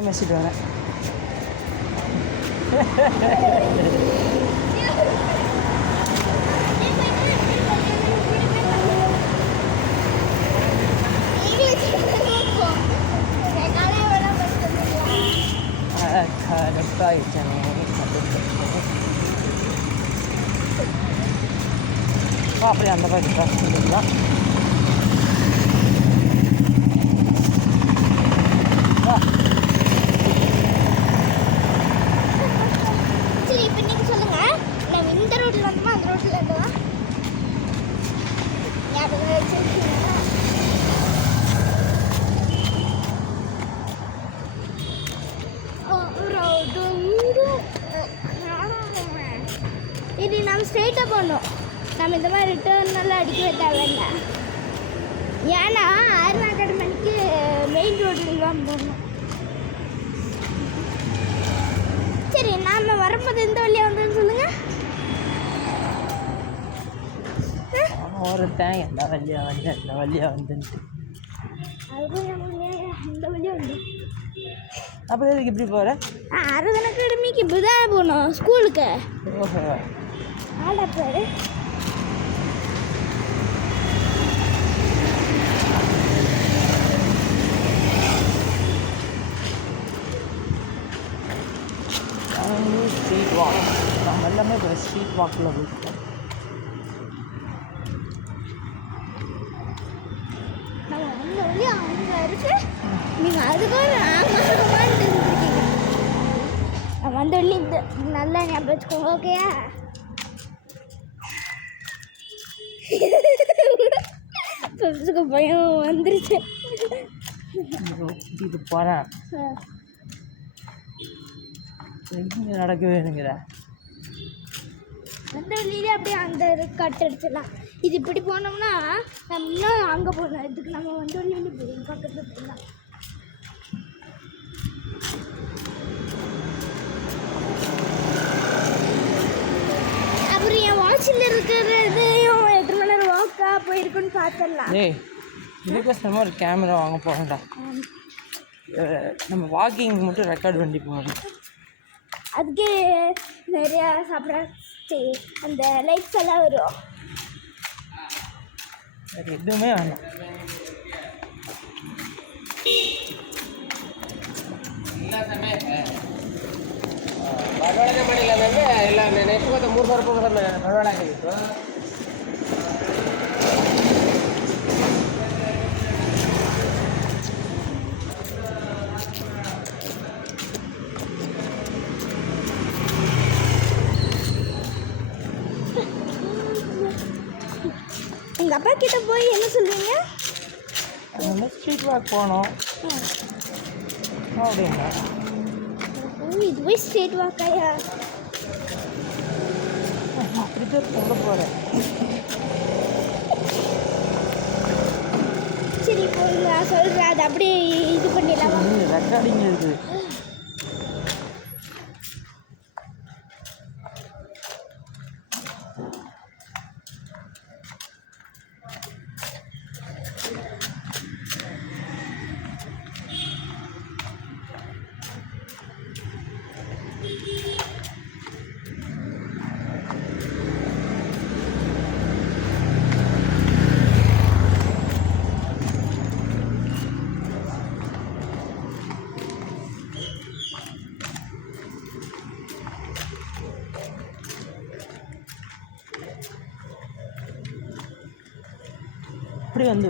பேசிட்டு வரேன். அப்படியே அந்த பக்கம் கிராஸ் பண்ணிக்கலாம். சரி, இப்போ நீங்கள் சொல்லுங்கள், நம்ம இந்த ரோட்டில் வந்தோமா அந்த ரோட்டில் இருந்தோமா ஞாபகம் வச்சுருக்கீங்களா? இது நம்ம ஸ்ட்ரெயிட்டாக போகணும். நம்ம இந்த மாதிரி ரிட்டர்ன் எல்லாம் அடிக்கவே தேவையில்லை. ஏன்னா 6 மணிக்கு மெயின் ரோட்டில் தான் போகணும். சரி, நாம் வரும்போது எந்த வழியாக வந்தோன்னு சொல்லுங்கள். ஒரு டேங்க் இந்த வழியாக வந்து இந்த வழியாக வந்துட்டு இந்த வழியாக வந்து அப்போ எதுக்கு இப்படி போகிற? 6 அகாடமிக்கு இப்படி தான் போகணும் ஸ்கூலுக்கு. ஓஹோ, ஆடா பேர் ஸ்ட்ரீட் வாக். நம்ம எல்லாமே இப்போ ஸ்ட்ரீட் வாக்கில் போயிட்டோம். நம்ம அந்த வழி அங்கே இருக்கு. நீங்கள் அதுக்காக ஆமாமான்னு இருந்துருக்கீங்க. நம்ம அந்த வழி இந்த நல்லா ஞாபகம் வச்சுக்கோங்க. ஓகேயா? பெப்ஸுக்கு பயம் வந்துருச்சு. இது போகிறேன் எங்கே நடக்க வேணுங்கிற அந்த வழியிலே அப்படியே அந்த கட் அடிச்சிடலாம். இது இப்படி போனோம்னா நம்ம இன்னும் அங்கே போகணும். இதுக்கு நம்ம வந்து வழியில போயிடும் பக்கத்தில் போயிடலாம். அப்புறம் என் வாட்சில் இருக்கிறதையும் 8 மணி நேரம் வாக்காக போயிருக்குன்னு பார்த்துடலாம். ஏய், இதுக்கோசரமா ஒரு கேமரா வாங்க போகிறேன்டா. நம்ம வாக்கிங் மட்டும் ரெக்கார்ட் பண்ணி போகணும். அதுக்கே நிறையா சாப்பிட்ற அந்த லைட்ஸ் எல்லாம் வரும். அது எதுவுமே வேணும். ಬರವಣಿಗೆ ಮಾಡಿಲ್ಲ ಅಂದರೆ ಇಲ್ಲ ನೆಕ್ಸ್ಟ್ ಮತ್ತೆ 300 ರೂಪಾಯಿ ಬರವಣಿಗೆ ಆಗಿತ್ತು. எங்கள் அப்பா கிட்ட போய் என்ன சொல்லுவீங்க? நம்ம ஸ்ட்ரீட் வாக் போனோம் அப்படின்னா இது போய் ஸ்ட்ரீட் வாக்காயா? அப்படி தான் சொல்ல போகிறேன். சரி, இப்போ நான் சொல்கிறேன், அது அப்படியே இது பண்ணிடலாமா? ரெக்கார்டிங் இருக்குது. அப்படி வந்து